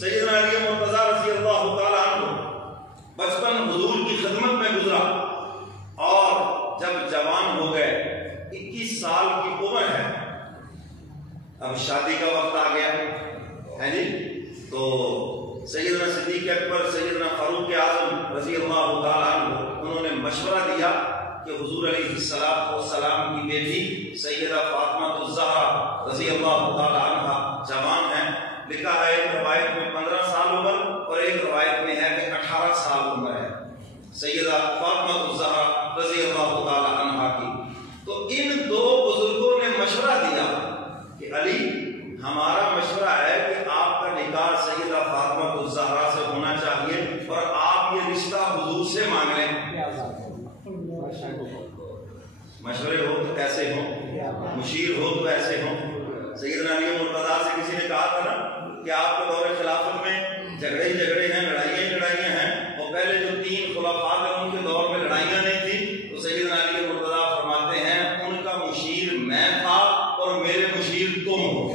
سیدنا علی مرتضیٰ رضی اللہ تعالیٰ عنہ بچپن حضور کی خدمت میں گزرا اور جب جوان ہو گئے 21 سال کی عمر ہے، اب شادی کا وقت آ گیا ہے جی، تو سیدنا صدیق اکبر سیدنا فاروق اعظم رضی اللہ تعالیٰ عنہ انہوں نے مشورہ دیا کہ حضور علیہ السلام کی بیٹی سیدہ فاطمہ الزہرا رضی اللہ تعالیٰ عنہ جوان ہیں، لکھا ہے ایک روایت میں 15 سال عمر اور ایک روایت میں ہے کہ 18 سال عمر ہے سیدہ فاطمہ الزہرا رضی اللہ تعالیٰ عنہ کی۔ تو ان دو بزرگوں نے مشورہ دیا کہ علی ہمارا مشورہ ہے کہ آپ کا نکاح سیدہ فاطمہ الزہرا سے ہونا چاہیے اور آپ یہ رشتہ حضور سے مانگ لیں۔ مشورے ہو تو ایسے ہوں، مشیر ہو تو ایسے ہوں۔ سیدنا علی مرتضیٰ سے کسی نے کہا تھا نا کہ آپ کے دور خلافت میں جھگڑے ہی جھگڑے ہیں، لڑائیاں ہی لڑائیاں ہیں، اور پہلے جو 3 خلفاء تھے ان کے دور میں لڑائیاں نہیں تھی، تو سیدنا علی مرتضیٰ فرماتے ہیں ان کا مشیر میں تھا اور میرے مشیر تم ہو۔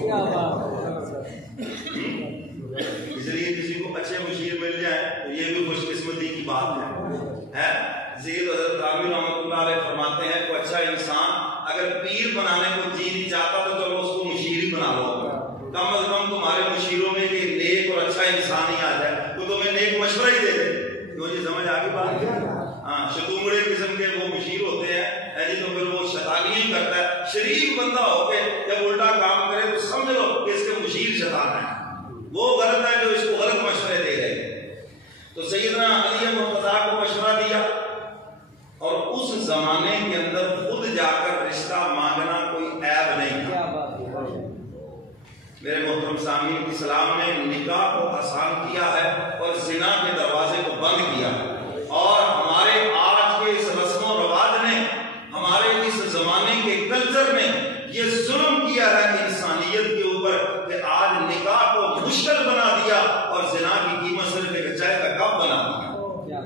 اس لیے کسی کو اچھے مشیر مل جائے تو یہ بھی خوش قسمتی کی بات ہے۔ سید حضرت رحمۃ اللہ علیہ فرماتے ہیں کوئی اچھا انسان اگر پیر بنانے کو جی نہیں چاہتا تو چلو اس کو مشیر ہی بنا لو، کم از کم تمہارے مشیروں میں ایک نیک اور اچھا انسان ہی آ جائے تو تمہیں نیک مشورہ ہی دے دے۔ کیوں جی سمجھ آگے بات؟ ہاں، شتونگڑے قسم کے وہ مشیر ہوتے ہیں جی، تو پھر وہ شیطانی ہی کرتا ہے۔ شریف بندہ ہو کے جب الٹا کام کرے تو سمجھ لو کہ اس کے مشیر شیطان ہے، وہ غلط ہے جو اس کو غلط مشورے دے رہے ہیں۔ تو سیدنا علی مرتضیٰ کو مشورہ دیا، اور اس زمانے کے اندر خود جا کر رشتہ مانگنا کوئی عیب نہیں تھا۔ میرے محترم سامعین، اسلام نے نکاح کو آسان کیا ہے اور زنا کے دروازے کو بند کیا ہے، اور ہمارے آج کے اس رسم و رواج نے، ہمارے اس زمانے کے کلچر نے یہ ظلم کیا ہے انسانیت کے اوپر کہ آج نکاح کو مشکل بنا دیا اور زنا کی قیمت صرف ایک چائے کا کپ بنا دیا۔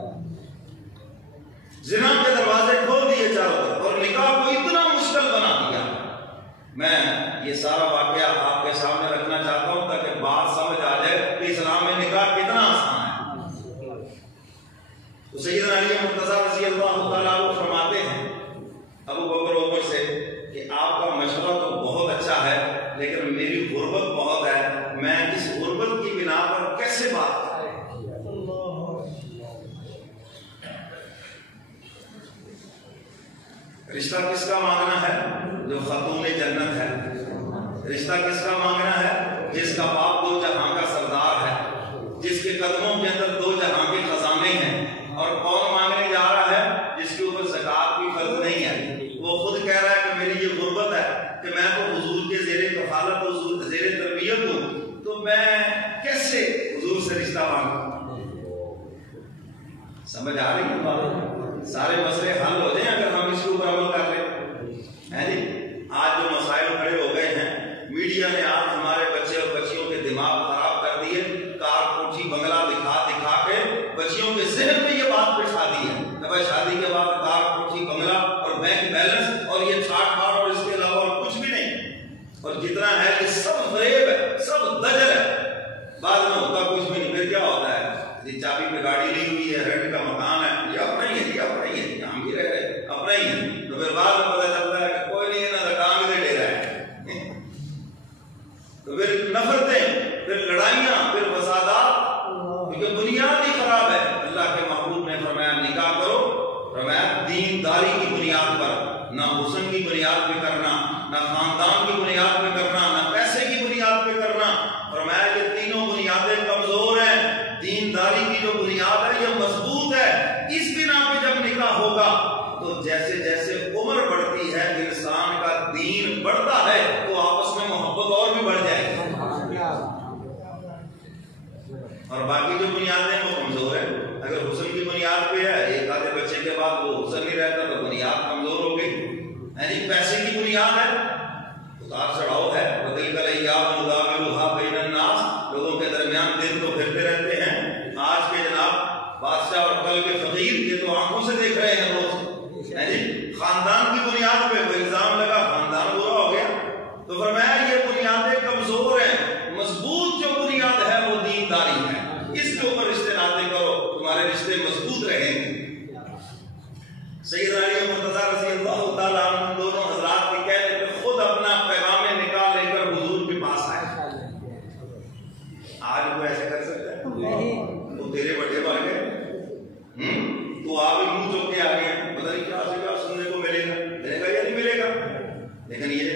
زنا کے دروازے کھول دیے چاروں طرف اور نکاح کو اتنا مشکل بنا دیا۔ میں یہ سارا واقعہ آپ کے سامنے رکھنا چاہتا ہوں تاکہ بات سمجھ آ جائے کہ اسلام میں نکاح کتنا آسان ہے۔ تو سیدنا علی مرتضیٰ رضی اللہ تعالیٰ عنہ فرماتے ہیں ابو بکر عمر سے کہ آپ کا مشورہ تو بہت اچھا ہے لیکن میری غربت بہت ہے، میں اس غربت کی بنا پر کیسے بات کروں؟ رشتہ کس کا مانگنا ہے؟ جو خاتون جنت ہے۔ رشتہ کس کا مانگنا ہے؟ جس کا باپ 2 جہاں کا سردار ہے، جس کے قدموں کے اندر 2 جہاں کے خزانے ہیں۔ اور کون مانگنے جا رہا ہے؟ جس کے اوپر زکات بھی فرض نہیں ہے، وہ خود کہہ رہا ہے کہ میری یہ غربت ہے کہ میں تو حضور کے زیر کفالت اور زیر تربیت ہوں، تو میں کیسے حضور سے رشتہ مانگوں؟ سمجھ آ رہی ہے؟ سارے مسئلے حل ہو جائیں اگر ہم اس کے اوپر عمل کر لیں۔ جی آج جو مسائل کھڑے ہو گئے ہیں، میڈیا نے آج ہمارے بچے اور بچیوں کے دماغ خراب کر دیے، کار کوٹھی بنگلہ دکھا کے بچیوں کے ذہن میں یہ بات بٹھا دی ہے کہ بھائی شادی کے بعد کار کوٹھی بنگلہ اور بینک بیلنس اور یہ چھاٹ پھاٹ اور اس کے علاوہ اور کچھ بھی نہیں، اور جتنا ہے یہ سب فریب ہے، سب دجل ہے، بعد میں ہوتا کچھ بھی نہیں۔ پھر کیا ہوتا ہے؟ چابی پہ گاڑی لی ہوئی ہے، رینٹ کا مکان ہے، یہ اپنا ہی ہے، یہ اپنا ہی ہے، ہم بھی رہ رہے اپنا ہی ہے، تو پھر بعد میں پتہ چلتا ہے کہ کوئی نہیں ہے، نہ کام دے رہا ہے، تو پھر نفرتیں، پھر لڑائیاں، پھر فسادات، کیونکہ بنیاد ہی خراب ہے۔ اللہ کے محبوب نے فرمایا نکاح کرو، فرمایا دینداری کی بنیاد پر، نہ حسن کی بنیاد پہ کرنا، نہ خاندان کی بنیاد پہ کرنا، نہ پیسے کی بنیاد پہ کرنا۔ فرمایا یہ تینوں بنیادیں کمزور ہیں، دینداری کی جو بنیاد ہے یہ مضبوط ہے۔ اس بنا پہ جب نکاح ہوگا تو جیسے جیسے عمر بڑھتی ہے انسان کا دین بڑھتا ہے تو آپس میں محبت اور بھی بڑھ جائے گی، اور باقی جو بنیادیں ہیں وہ کمزور ہیں۔ اگر حسن کی بنیاد پہ ہے، ایک آدھے بچے کے بعد وہ حسن نہیں رہتا تو بنیاد کمزور ہو گئی۔ یعنی پیسے کی بنیاد ہے، اتار چڑھاؤ ہے، بدل کر بین الناس، لوگوں کے درمیان دن تو پھرتے رہتے ہیں۔ آج کے جناب بادشاہ اور کل کے فقیر یہ تو آنکھوں سے دیکھ رہے ہیں روز۔ خاندان کی بنیاد پہ وہ الزام لگا، خاندان برا ہو گیا، تو فرمایا یہ بنیادیں کمزور ہیں، مضبوط جو بنیاد ہے وہ دینداری رہے تھے. سیدنا علی مرتضیٰ رضی اللہ تعالیٰ عنہ دونوں حضرات کے کہنے پہ خود اپنا پیغام نکال لے کر حضور کے پاس آئے. آج وہ ایسے کر سکتا ہے؟ تو تیرے بڑے بھائی گئے تو آپ منہ چوک کے آ گئے, پتہ نہیں کیا سے کیا سننے کو ملے گا. میں نے کہا یہ نہیں ملے گا, لیکن یہ